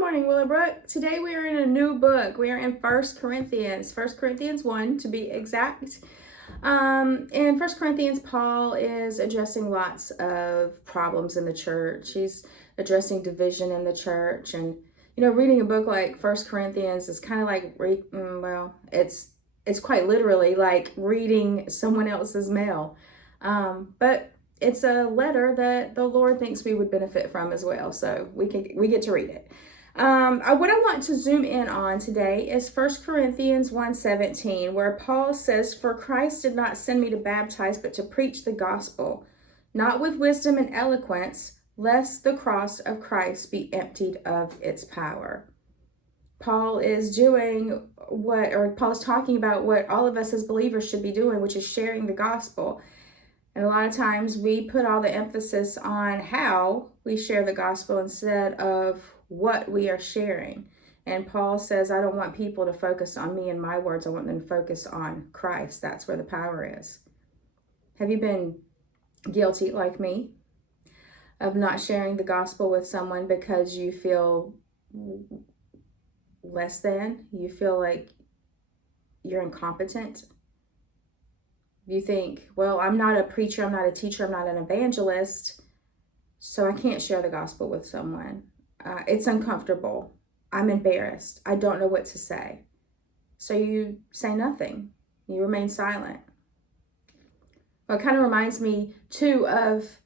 morning, Willowbrook. Today we are in a new book. We are in 1 Corinthians, 1 Corinthians 1 to be exact. In 1 Corinthians, Paul is addressing lots of problems in the church. He's addressing division in the church. And, reading a book like 1 Corinthians is kind of like, it's quite literally like reading someone else's mail. But it's a letter that the Lord thinks we would benefit from as well. So we get to read it. What I want to zoom in on today is 1 Corinthians 1:17, where Paul says, "For Christ did not send me to baptize, but to preach the gospel, not with wisdom and eloquence, lest the cross of Christ be emptied of its power." Paul is talking about what all of us as believers should be doing, which is sharing the gospel. And a lot of times we put all the emphasis on how we share the gospel instead of what we are sharing. And Paul says, I don't want people to focus on me and my words. I want them to focus on Christ. That's where the power is. Have you been guilty, like me, of not sharing the gospel with someone because you feel less than? You feel like you're incompetent? You think, well, I'm not a preacher, I'm not a teacher, I'm not an evangelist, so I can't share the gospel with someone. It's uncomfortable. I'm embarrassed. I don't know what to say. So you say nothing. You remain silent. Well, it kind of reminds me, too, of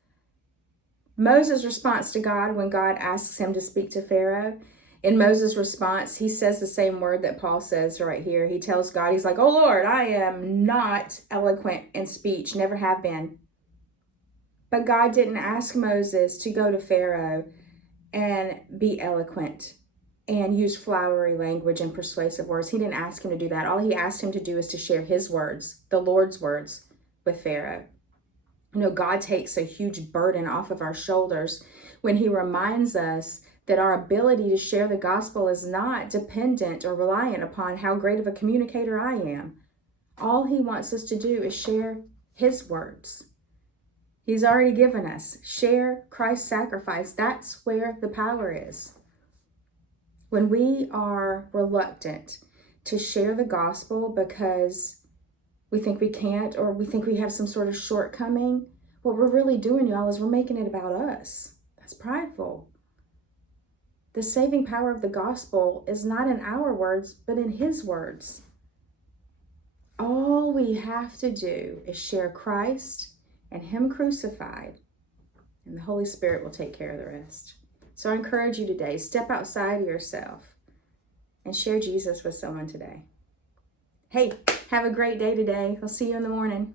Moses' response to God when God asks him to speak to Pharaoh. In Moses' response, he says the same word that Paul says right here. He tells God, he's like, "Oh Lord, I am not eloquent in speech, never have been." But God didn't ask Moses to go to Pharaoh and be eloquent and use flowery language and persuasive words. He didn't ask him to do that. All he asked him to do is to share his words, the Lord's words, with Pharaoh. God takes a huge burden off of our shoulders when he reminds us that our ability to share the gospel is not dependent or reliant upon how great of a communicator I am. All he wants us to do is share his words. He's already given us. Share Christ's sacrifice. That's where the power is. When we are reluctant to share the gospel because we think we can't or we think we have some sort of shortcoming, what we're really doing, y'all, is we're making it about us. That's prideful. The saving power of the gospel is not in our words, but in his words. All we have to do is share Christ and him crucified, and the Holy Spirit will take care of the rest. So I encourage you today, step outside of yourself and share Jesus with someone today. Hey, have a great day today. I'll see you in the morning.